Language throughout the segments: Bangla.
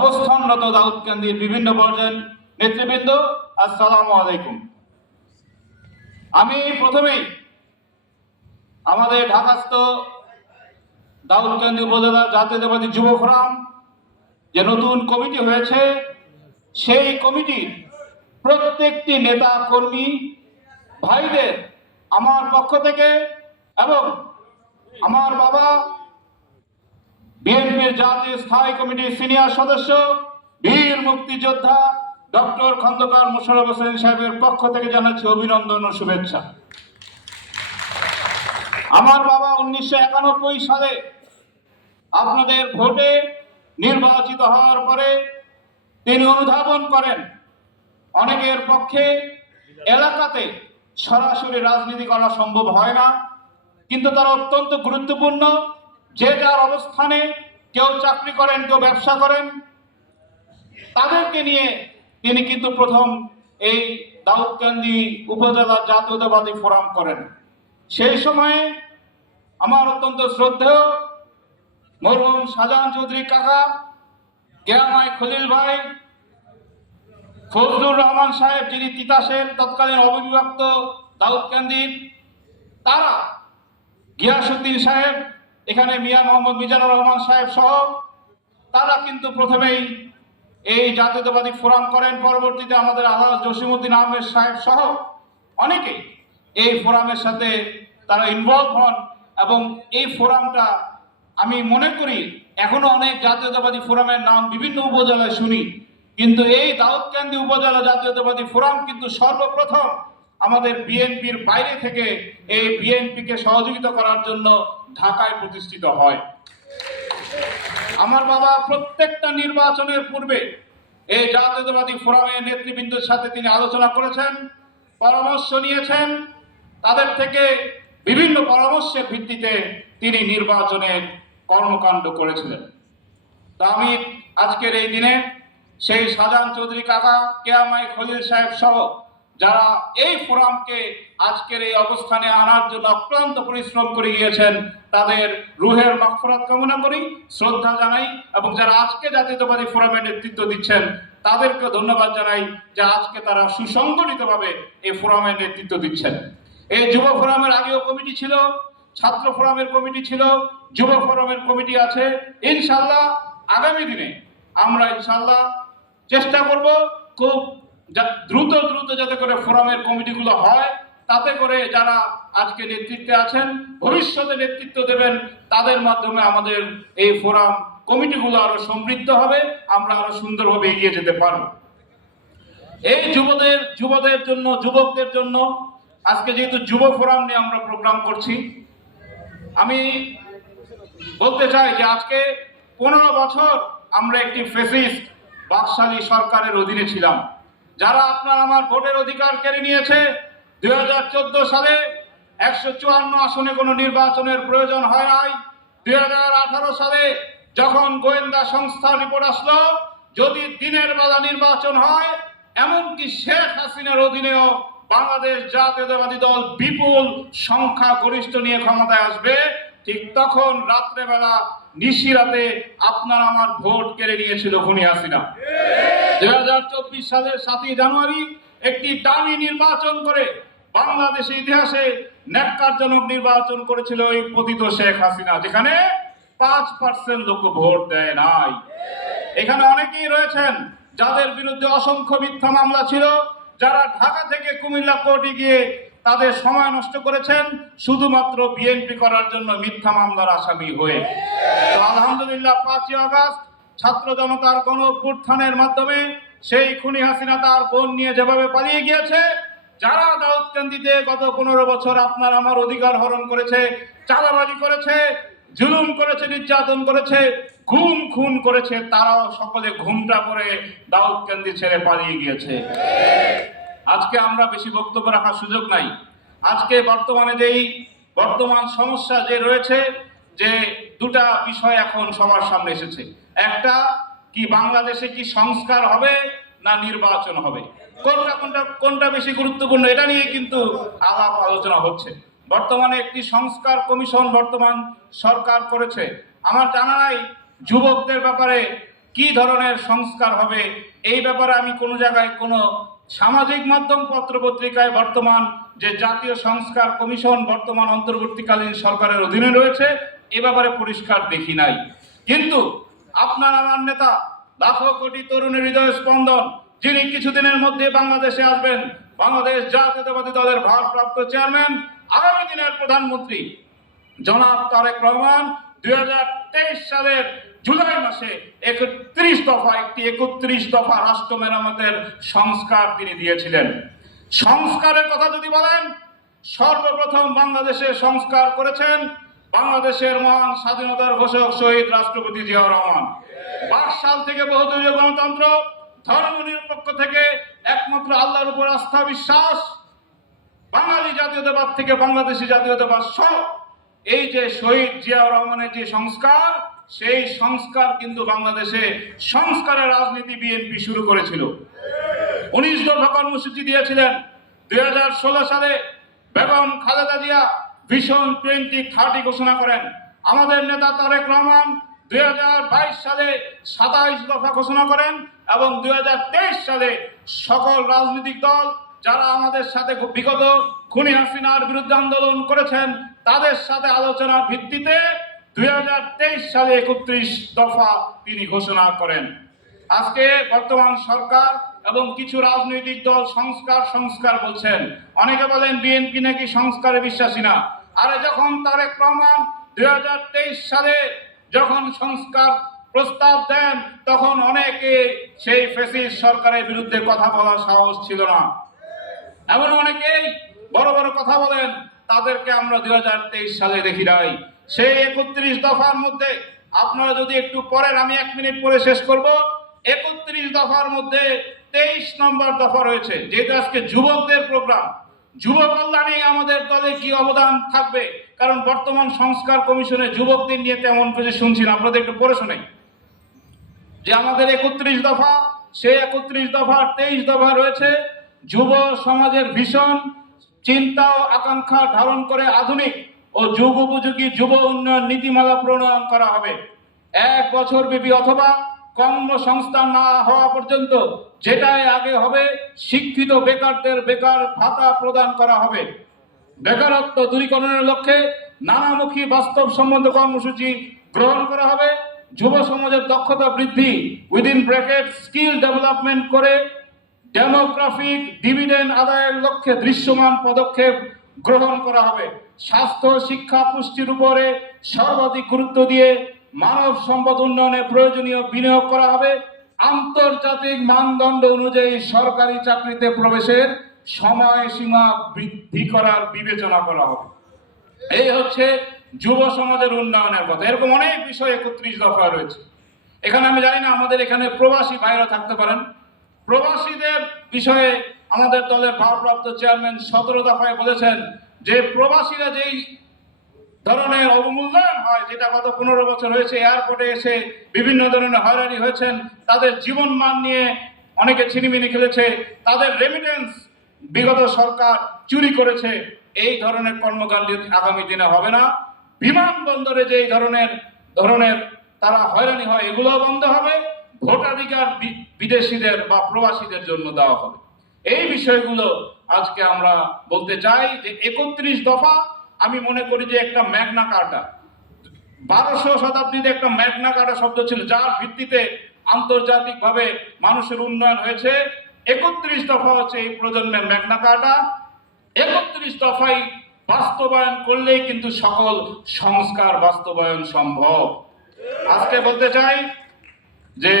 অবস্থানরত দাউদকান্দির বিভিন্ন পর্যায়ের নেতৃবৃন্দ, আসসালামু আলাইকুম। আমি প্রথমেই আমাদের ঢাকাস্থ দাউদকান্দি উপজেলা জাতীয়তাবাদী যুব ফোরাম যে নতুন কমিটি হয়েছে, সেই কমিটির প্রত্যেকটি নেতা কর্মী, ভাইদের আমার পক্ষ থেকে এবং আমার বাবা বিএনপির জাতীয় স্থায়ী কমিটির সিনিয়র সদস্য, বীর মুক্তিযোদ্ধা ডক্টর খন্দকার মোশাররফ হোসেন সাহেবের পক্ষ থেকে জানাচ্ছি অভিনন্দন ও শুভেচ্ছা। আমার বাবা উনিশশো একানব্বই সালে আপনাদের ভোটে নির্বাচিত হওয়ার পরে তিনি অনুধাবন করেন, অনেকের পক্ষে এলাকাতে সরাসরি রাজনীতি করা সম্ভব হয় না, কিন্তু তারা অত্যন্ত গুরুত্বপূর্ণ, যে যার অবস্থানে কেউ চাকরি করেন, কেউ ব্যবসা করেন, তাদেরকে নিয়ে তিনি কিন্তু প্রথম এই দাউদকান্দি উপজেলা জাতীয়তাবাদী ফোরাম করেন। সেই সময়ে আমার অত্যন্ত শ্রদ্ধেয় মরহুম শাহজাহান চৌধুরী কাকা কেয়ামাই খলিল ভাই, ফজলুর রহমান সাহেব যিনি তিতাসের তৎকালীন অবিভক্ত দাউদকান্দির তারা গিয়াসুদ্দিন সাহেব এখানে মিয়া মোহাম্মদ মিজানুর রহমান সাহেব সহ তারা কিন্তু প্রথমেই এই জাতীয়তাবাদী ফোরাম করেন। পরবর্তীতে আমাদের আল্লাহ জসিমুদ্দিন আহমেদ সাহেব সহ অনেকেই এই ফোরামের সাথে তারা ইনভলভ হন এবং এই ফোরামটা আমি মনে করি এখনও অনেক জাতীয়তাবাদী ফোরামের নাম বিভিন্ন উপজেলায় শুনি। কিন্তু এই দাউদকান্দি উপজেলা জাতীয়তাবাদী ফোরাম কিন্তু সর্বপ্রথম আমাদের বিএনপির বাইরে থেকে এই বিএনপিকে সহযোগিতা করার জন্য ঢাকায় প্রতিষ্ঠিত হয়। আমার বাবা প্রত্যেকটা নির্বাচনের পূর্বে এই জাতীয়তাবাদী ফোরামের নেতৃবৃন্দের সাথে তিনি আলোচনা করেছেন, পরামর্শ নিয়েছেন। তাদের থেকে বিভিন্ন পরামর্শের ভিত্তিতে তিনি নির্বাচনের কর্মকাণ্ড করেছিলেন। তা আমি আজকের এই দিনে সেই শাহজাহান চৌধুরী কাকা কেয়ামাই খলিল সাহেব সহ যারা এই ফোরামকে আজকের এই অবস্থানে আনার জন্য অক্লান্ত পরিশ্রম করে গিয়েছেন, তাদের রুহের মাগফিরাত কামনা করি, শ্রদ্ধা জানাই এবং যারা আজকে জাতীয়তাবাদী ফোরামের নেতৃত্ব দিচ্ছেন, তাদেরকে ধন্যবাদ জানাই যে আজকে তারা সুসংগঠিতভাবে এই ফোরামের নেতৃত্ব দিচ্ছেন। এই যুব ফোরামের আগেও কমিটি ছিল, ছাত্র ফোরামের কমিটি ছিল, যুব ফোরামের কমিটি আছে। ইনশাল্লাহ আগামী দিনে আমরা ইনশাল্লাহ চেষ্টা করব খুব দ্রুত দ্রুত যাতে করে ফোরামের কমিটিগুলো হয়, তাতে করে যারা আজকে নেতৃত্বে আছেন, ভবিষ্যতে নেতৃত্ব দেবেন, তাদের মাধ্যমে আমাদের এই ফোরাম কমিটিগুলো আরও সমৃদ্ধ হবে, আমরা আরও সুন্দরভাবে এগিয়ে যেতে পারব। এই যুবদের যুবদের জন্য, যুবকদের জন্য আজকে যেহেতু যুব ফোরাম নিয়ে আমরা প্রোগ্রাম করছি, আমি বলতে চাই যে আজকে পনেরো বছর আমরা একটি ফেসিস্ট বাকশালী সরকারের অধীনে ছিলাম। যারা আপনার আমার ভোটের অধিকার কেড়ে নিয়েছে, দুই হাজার চোদ্দ সালে একশো চুয়ান্ন আসনে কোনো নির্বাচনের প্রয়োজন হয় নাই। দুই হাজার আঠারো সালে যখন গোয়েন্দা সংস্থার রিপোর্ট আসলো, যদি দিনের বেলা নির্বাচন হয়, এমনকি শেখ হাসিনার অধীনেও বাংলাদেশ জাতীয়তাবাদী দল বিপুল সংখ্যা গরিষ্ঠ নিয়ে ক্ষমতায় আসবে, ঠিক তখন রাত্রেবেলা নিশিরাতে আপনার আমার ভোট কেড়ে নিয়েছিল খুনি হাসিনা। দুই হাজার চব্বিশ সালের সাতই জানুয়ারি একটি দামি নির্বাচন করে বাংলাদেশের ইতিহাসে ন্যাক্কারজনক নির্বাচন করেছিল এই পতিত শেখ হাসিনা যেখানে পাঁচ পার্সেন্ট লোক ভোট দেয় নাই। এখানে অনেকেই রয়েছেন যাদের বিরুদ্ধে অসংখ্য মিথ্যা মামলা ছিল যারা ঢাকা থেকে কুমিল্লা কোর্টে গিয়ে তাদের সময় নষ্ট করেছেন শুধুমাত্র বিএনপি করার জন্য মিথ্যা মামলার আসামি হয়ে। আলহামদুলিল্লাহ পাঁচই আগস্ট ছাত্র জনতার গণ মাধ্যমে সেই খুনি হাসিনা তার বোন নিয়ে যেভাবে পালিয়ে গিয়েছে, যারা দাউদকান্দিতে গত পনেরো বছর আপনার আমার অধিকার হরণ করেছে, চাঁদাবাজি করেছে, জুলুম করেছে, নির্যাতন করেছে ঘুম খুন করেছে, তারাও সকলে ঘুমটা করে দাউদকান্দি ছেড়ে পালিয়ে গিয়েছে। আজকে আমরা বেশি বক্তব্য রাখার সুযোগ নাই। আজকে বর্তমানে যেই বর্তমান সমস্যা যে রয়েছে, যে দুটা বিষয় এখন সবার সামনে এসেছে। একটা, কি বাংলাদেশে কি সংস্কার হবে না নির্বাচন হবে? কোনটা কোনটা কোনটা বেশি গুরুত্বপূর্ণ এটা নিয়ে কিন্তু আলাপ আলোচনা হচ্ছে। বর্তমানে একটি সংস্কার কমিশন বর্তমান সরকার করেছে। আমার জানা নাই যুবকদের ব্যাপারে কি ধরনের সংস্কার হবে, এই ব্যাপারে আমি কোনো জায়গায় কোনো সামাজিক মাধ্যম পত্র পত্রিকায় বর্তমান যে জাতীয় সংস্কার কমিশন বর্তমান অন্তর্বর্তীকালীন সরকারের অধীনে রয়েছে, এ ব্যাপারে পরিষ্কার দেখি নাই। কিন্তু আপনার আমার নেতা, লাখো কোটি তরুণের হৃদয় স্পন্দন, যিনি কিছুদিনের মধ্যে বাংলাদেশে আসবেন, বাংলাদেশ জাতীয়তাবাদী দলের ভারপ্রাপ্ত চেয়ারম্যান, আগামী দিনের প্রধানমন্ত্রী। জনাব তারেক রহমান, দুই হাজার তেইশ সালের জুলাই মাসে একত্রিশ দফা, একটি একত্রিশ দফা রাষ্ট্র মেরামতের সংস্কার তিনি দিয়েছিলেন। সংস্কারের কথা যদি বলেন, সর্বপ্রথম বাংলাদেশে সংস্কার করেছেন বাংলাদেশের মহান স্বাধীনতার ঘোষক শহীদ রাষ্ট্রপতি জিয়াউর রহমান। বাইশ সাল থেকে বহুদলীয় গণতন্ত্র, ধর্ম নিরপেক্ষ থেকে একমাত্র আল্লাহর উপর আস্থা, বিশ্বাস, বাঙালি জাতীয়তাবাদ থেকে বাংলাদেশি জাতীয়তাবাদ সহ এই যে শহীদ জিয়াউর রহমানের যে সংস্কার সেই সংস্কার কিন্তু বাংলাদেশে সংস্কারের রাজনীতি বিএনপি শুরু করেছিল। উনিশ দফা কর্মসূচি দিয়েছিলেন। দুই হাজার ষোলো সালে বেগম খালেদা জিয়া ভীষণ টোয়েন্টি থার্টি ঘোষণা করেন। আমাদের নেতা তারেক রহমান দুই হাজার বাইশ সালে সাতাইশ দফা ঘোষণা করেন এবং দু হাজার তেইশ সালে সকল রাজনৈতিক দল যারা আমাদের সাথে বিগত খুনি হাসিনার বিরুদ্ধে আন্দোলন করেছেন, তাদের সাথে আলোচনার ভিত্তিতে দুই হাজার তেইশ সালে একত্রিশ দফা তিনি ঘোষণা করেন। আজকে বর্তমান সরকার এবং কিছু রাজনৈতিক দল সংস্কার সংস্কার বলছেন। অনেকে বলেন বিএনপি নাকি সংস্কারে বিশ্বাসী না। আরে যখন তারেক রহমান দুই সালে যখন সংস্কার প্রস্তাব দেন, তখন অনেকে সেই ফেসিস সরকারের বিরুদ্ধে কথা বলার সাহস ছিল না। এমন অনেকেই বড় বড় কথা বলেন, তাদেরকে আমরা দুই হাজার তেইশ সালে দেখি নাই। সেই একত্রিশ দফার মধ্যে, আপনারা যদি একটু পরের আমি এক মিনিট পরে শেষ করব। একত্রিশ দফার মধ্যে তেইশ নম্বর দফা রয়েছে, যেহেতু আজকে যুবকদের প্রোগ্রাম যুব কল্যাণে আমাদের দলে কি অবদান থাকবে? কারণ বর্তমান সংস্কার কমিশনে যুবকদের নিয়ে তেমন কিছু শুনছি না, আপনাদের একটু পড়ে শোনাই। যে আমাদের একত্রিশ দফা, সেই একত্রিশ দফার তেইশ দফা রয়েছে, যুব সমাজের ভীষণ চিন্তা ও আকাঙ্ক্ষা ধারণ করে আধুনিক ও যুগ উপযোগী যুব উন্নয়ন নীতিমালা প্রণয়ন করা হবে। এক বছর ব্যাপী অথবা কর্মসংস্থান না হওয়া পর্যন্ত যেটাই আগে হবে, শিক্ষিত বেকারদের বেকার ভাতা প্রদান করা হবে। বেকারত্ব দূরীকরণের লক্ষ্যে নানামুখী বাস্তব সম্বন্ধ কর্মসূচি গ্রহণ করা হবে। যুব সমাজের দক্ষতা বৃদ্ধি উইদিন ব্র্যাকেট স্কিল ডেভেলপমেন্ট করে ডেমোগ্রাফিক ডিভিডেন্ড আদায়ের লক্ষ্যে দৃশ্যমান পদক্ষেপ গ্রহণ করা হবে। স্বাস্থ্য, শিক্ষা পুষ্টির উপরে সর্বাধিক গুরুত্ব দিয়ে মানব সম্পদ উন্নয়নে প্রয়োজনীয় বিনিয়োগ করা হবে। আন্তর্জাতিক মানদণ্ড অনুযায়ী সরকারি চাকরিতে প্রবেশের সময়সীমা বৃদ্ধি করার বিবেচনা করা হবে। এই হচ্ছে যুব সমাজের উন্নয়নের কথা এরকম অনেক বিষয় একত্রিশ দফা রয়েছে। এখানে আমি জানি না আমাদের এখানে প্রবাসী ভাইরা থাকতে পারেন। প্রবাসীদের বিষয়ে আমাদের দলের ভারপ্রাপ্ত চেয়ারম্যান সতেরো দফায় বলেছেন যে প্রবাসীরা যেই ধরনের অবমূল্যায়ন হয়, যেটা গত পনেরো বছর হয়েছে, এয়ারপোর্টে এসে বিভিন্ন ধরনের হয়রানি হয়েছেন, তাদের জীবন মান নিয়ে অনেকে ছিনিমিনি খেলেছে, তাদের রেমিটেন্স বিগত সরকার চুরি করেছে, এই ধরনের কর্মকাণ্ড আগামী দিনে হবে না। বিমানবন্দরে যে ধরনের ধরনের তারা হয়রানি হয় এগুলো বন্ধ হবে। ভোটাধিকার বিদেশিদের বা প্রবাসীদের জন্য দেওয়া হবে। এই বিষয়গুলো আজকে আমরা বলতে চাই যে একত্রিশ দফা আমি মনে করি যে একটা ম্যাগনা কার্টা। বারোশো শতাব্দীতে একটা ম্যাগনা কার্টা শব্দ ছিল, যার ভিত্তিতে আন্তর্জাতিকভাবে মানুষের উন্নয়ন হয়েছে। একত্রিশ দফা হচ্ছে এই প্রজন্মের ম্যাগনা কার্টা। একত্রিশ দফাই বাস্তবায়ন করলেই কিন্তু সকল সংস্কার বাস্তবায়ন সম্ভব। আজকে বলতে চাই যে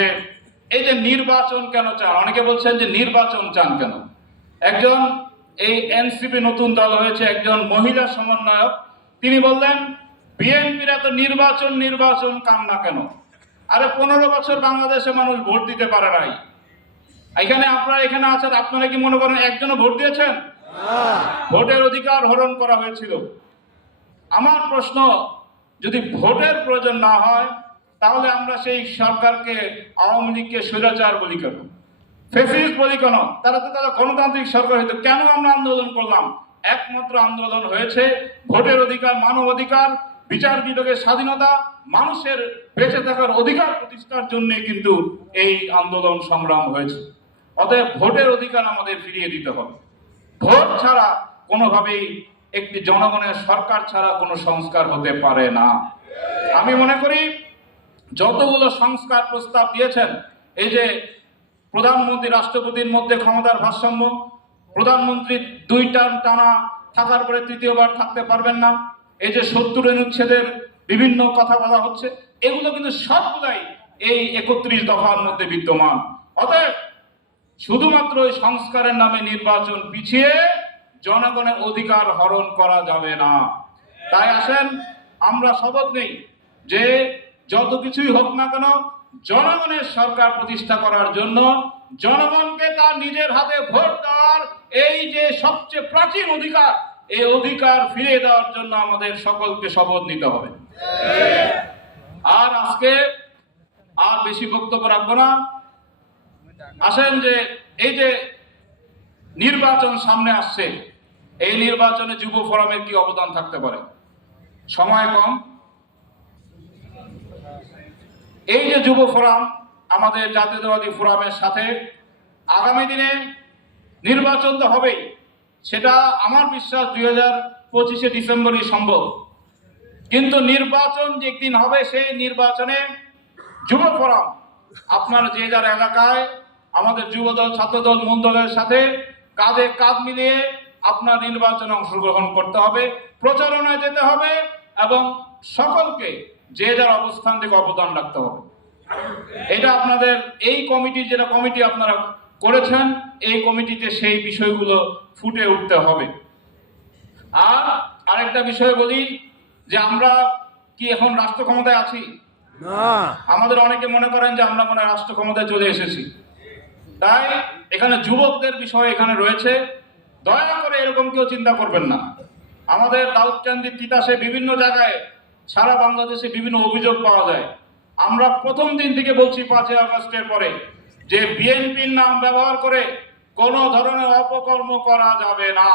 এই যে নির্বাচন কেন চান? অনেকে বলছেন যে নির্বাচন চান কেন? একজন এই এনসিপি নতুন দল হয়েছে একজন মহিলা সমন্বয়ক। তিনি বললেন বিএনপির এত নির্বাচন নির্বাচন কাম না কেন? আরে পনেরো বছর বাংলাদেশে মানুষ ভোট দিতে পারে নাই। এখানে আপনারা এখানে আছেন আপনারা কি মনে করেন একজনও ভোট দিয়েছেন? ভোটের অধিকার হরণ করা হয়েছিল। আমার প্রশ্ন যদি ভোটের প্রয়োজন না হয় তাহলে আমরা সেই সরকারকে আওয়ামী লীগকে স্বৈরাচার বলি কেন? ফেসিস্ট বলি কেন? তারা তো তারা গণতান্ত্রিক সরকার হইতো কেন আমরা আন্দোলন করলাম? একমাত্র আন্দোলন হয়েছে ভোটের অধিকার, মানব অধিকার, বিচার বিভাগের স্বাধীনতা, মানুষের বেঁচে থাকার অধিকার প্রতিষ্ঠার জন্য কিন্তু এই আন্দোলন সংগ্রাম হয়েছে। অতএব ভোটের অধিকার আমাদের ফিরিয়ে দিতে হবে। ভোট ছাড়া কোনোভাবেই একটি জনগণের সরকার ছাড়া কোনো সংস্কার হতে পারে না। আমি মনে করি যতগুলো সংস্কার প্রস্তাব দিয়েছেন, এই যে প্রধানমন্ত্রী রাষ্ট্রপতির মধ্যে ক্ষমতার ভারসাম্য প্রধানমন্ত্রী দুই টার্ম টানা থাকার পরে তৃতীয়বার থাকতে পারবেন না, এই যে সত্তর অনুচ্ছেদের বিভিন্ন কথা বলা হচ্ছে, এগুলো কিন্তু সবগুলাই এই একত্রিশ দফার মধ্যে বিদ্যমান। অতএব শুধুমাত্র ওই সংস্কারের নামে নির্বাচন পিছিয়ে জনগণের অধিকার হরণ করা যাবে না। তাই আসেন, আমরা শপথ নেই যে যত কিছুই হোক না কেন, জনগণের সরকার প্রতিষ্ঠা করার জন্য জনগণকে তার নিজের হাতে ভোট দেওয়ার এই যে সবচেয়ে প্রাচীন অধিকার, এই অধিকার ফিরিয়ে দেওয়ার জন্য আমাদের সকলকে শপথ নিতে হবে। আর আজকে আর বেশি বক্তব্য রাখব না। আসেন যে এই যে নির্বাচন সামনে আসছে, এই নির্বাচনে যুব ফোরামের কি অবদান থাকতে পারে? সময় কম। এই যে যুব ফোরাম আমাদের জাতীয়তাবাদী ফোরামের সাথে আগামী দিনে নির্বাচন তো হবেই, সেটা আমার বিশ্বাস দুই হাজার পঁচিশে ডিসেম্বরই সম্ভব। কিন্তু নির্বাচন যে একদিন হবে, সেই নির্বাচনে যুব ফোরাম, আপনার যে যার এলাকায় আমাদের যুবদল ছাত্রদল মূল দলের সাথে কাঁধে কাঁধ মিলিয়ে আপনার নির্বাচনে অংশগ্রহণ করতে হবে, প্রচারণায় যেতে হবে এবং সকলকে যে যার অবস্থান থেকে অবদান রাখতে হবে। এটা আপনাদের এই কমিটি যেটা কমিটি আপনারা করেছেন এই কমিটিতে সেই বিষয়গুলো ফুটে উঠতে হবে। আর আরেকটা বিষয় বলি যে আমরা কি এখন রাষ্ট্র ক্ষমতায় আছি? না। আমাদের অনেকে মনে করেন যে আমরা মনে হয় রাষ্ট্র ক্ষমতায় চলে এসেছি। তাই এখানে যুবকদের বিষয় এখানে রয়েছে। দয়া করে এরকম কেউ চিন্তা করবেন না। আমাদের দাউদকান্দির তিতাসে বিভিন্ন জায়গায় সারা বাংলাদেশে বিভিন্ন অভিযোগ পাওয়া যায়। আমরা প্রথম দিন থেকে বলছি পাঁচই আগস্টের পরে যে বিএনপির নাম ব্যবহার করে কোনো ধরনের অপকর্ম করা যাবে না।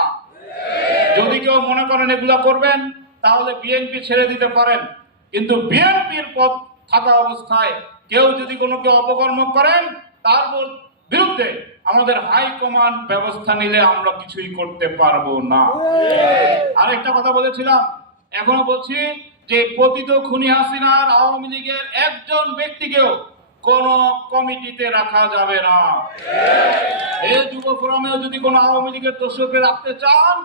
যদি কেউ মনে করেন এগুলা করবেন, তাহলে বিএনপি ছেড়ে দিতে পারেন। কিন্তু বিএনপির পদ থাকা অবস্থায় কেউ যদি কোনো কেউ অপকর্ম করেন, তার বিরুদ্ধে আমাদের হাইকমান্ড ব্যবস্থা নিলে আমরা কিছুই করতে পারব না। আরেকটা কথা বলেছিলাম, এখনও বলছি যে পতিত খুনি হাসিনার আওয়ামী লীগের একজন ব্যক্তিকেও কোন কমিটিতে রাখা যাবে না। এই যুব ফোরামেও যদি কোনো আওয়ামী লীগের দর্শককে রাখতে চান,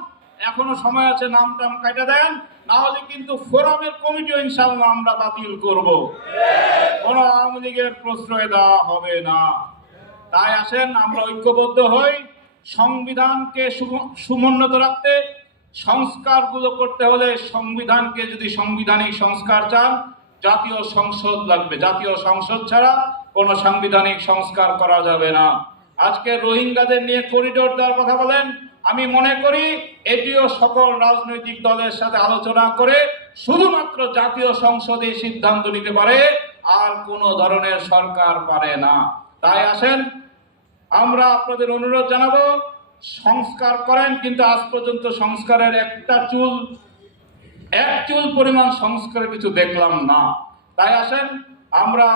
এখনও সময় আছে নাম টাম কাটা দেন না হলে কিন্তু ফোরামের কমিটিও ইনশাল্লাহ আমরা বাতিল করব। কোন আওয়ামী লীগের প্রশ্রয় দেওয়া হবে না। তাই আসেন, আমরা ঐক্যবদ্ধ হই, সংবিধানকে সমুন্নত রাখতে সংস্কারগুলো করতে হলে সংবিধানকে যদি সাংবিধানিক সংস্কার চান, জাতীয় সংসদ লাগবে। জাতীয় সংসদ ছাড়া কোনো সাংবিধানিক সংস্কার করা যাবে না। আজকে রোহিঙ্গাদের নিয়ে করিডোর দেওয়ার কথা বলেন। আমি মনে করি এটিও সকল রাজনৈতিক দলের সাথে আলোচনা করে শুধুমাত্র জাতীয় সংসদে সিদ্ধান্ত নিতে পারে, আর কোনো ধরনের সরকার পারে না। তাই আসেন, আমরা আপনাদের অনুরোধ জানাব সংস্কার করেন, কিন্তু আজ পর্যন্ত সংস্কারের একটা চুল, এক চুল পরিমাণ সংস্কারের কিছু দেখলাম না। তাই আসেন, আমরা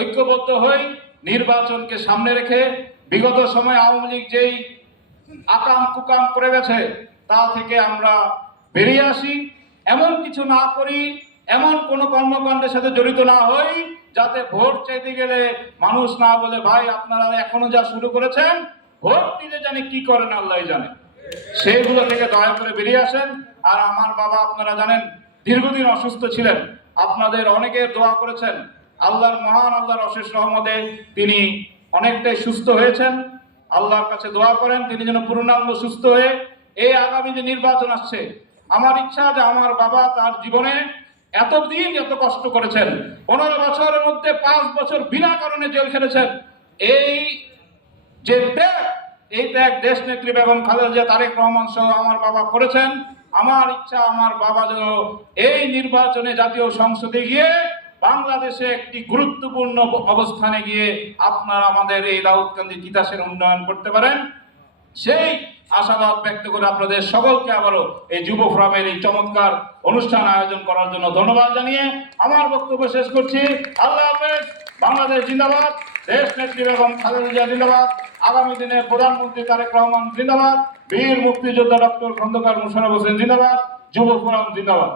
ঐক্যবদ্ধ হই, নির্বাচনকে সামনে রেখে বিগত সময় আওয়ামী লীগ যেই আকাম কুকাম করে গেছে, তা থেকে আমরা বেরিয়ে আসি। এমন কিছু না করি, এমন কোনো কর্মকাণ্ডের সাথে জড়িত না হই, যাতে ভোট চাইতে গেলে মানুষ না বলে, ভাই, আপনারা এখনও যা শুরু করেছেন ভোট দিলে জানি, কি করেন আল্লাহ জানে। সেইগুলো থেকে দয়া করে বেরিয়ে আসেন। আর আমার বাবা, আপনারা জানেন, দীর্ঘদিন অসুস্থ ছিলেন। আপনাদের অনেকের দোয়া করেছেন। আল্লাহর মহান, আল্লাহর অশেষ রহমতে তিনি অনেকটাই সুস্থ হয়েছেন। আল্লাহর কাছে দোয়া করেন, তিনি যেন পূর্ণাঙ্গ সুস্থ হয়ে এই আগামী যে নির্বাচন আসছে, আমার ইচ্ছা যে আমার বাবা তার জীবনে এতদিন এত কষ্ট করেছেন, পনেরো বছরের মধ্যে পাঁচ বছর বিনা কারণে জেল খেলেছেন, এই যে ত্যাগ, এই ত্যাগ দেশ নেত্রী বেগম খালেদা জিয়া তারেক রহমান সহ আমার বাবা করেছেন। আমার ইচ্ছা, আমার বাবা যেন এই নির্বাচনে জাতীয় সংসদে গিয়ে বাংলাদেশে একটি গুরুত্বপূর্ণ অবস্থানে গিয়ে আপনারা আমাদের এই দাউদকান্দি তিতাসের উন্নয়ন করতে পারেন। সেই আশাবাদ ব্যক্ত করে আপনাদের সকলকে আবারও এই যুব ফোরামের এই চমৎকার অনুষ্ঠান আয়োজন করার জন্য ধন্যবাদ জানিয়ে আমার বক্তব্য শেষ করছি। আল্লাহ হাফেজ, বাংলাদেশ জিন্দাবাদ। দেশ নেত্রী বেগম খালেদা জিন্দাবাদ। আগামী দিনে প্রধানমন্ত্রী তারেক রহমান জিন্দাবাদ। বীর মুক্তিযোদ্ধা ডক্টর খন্দকার মুশারফ হোসেন জিন্দাবাদ। যুব ফোরাম জিন্দাবাদ।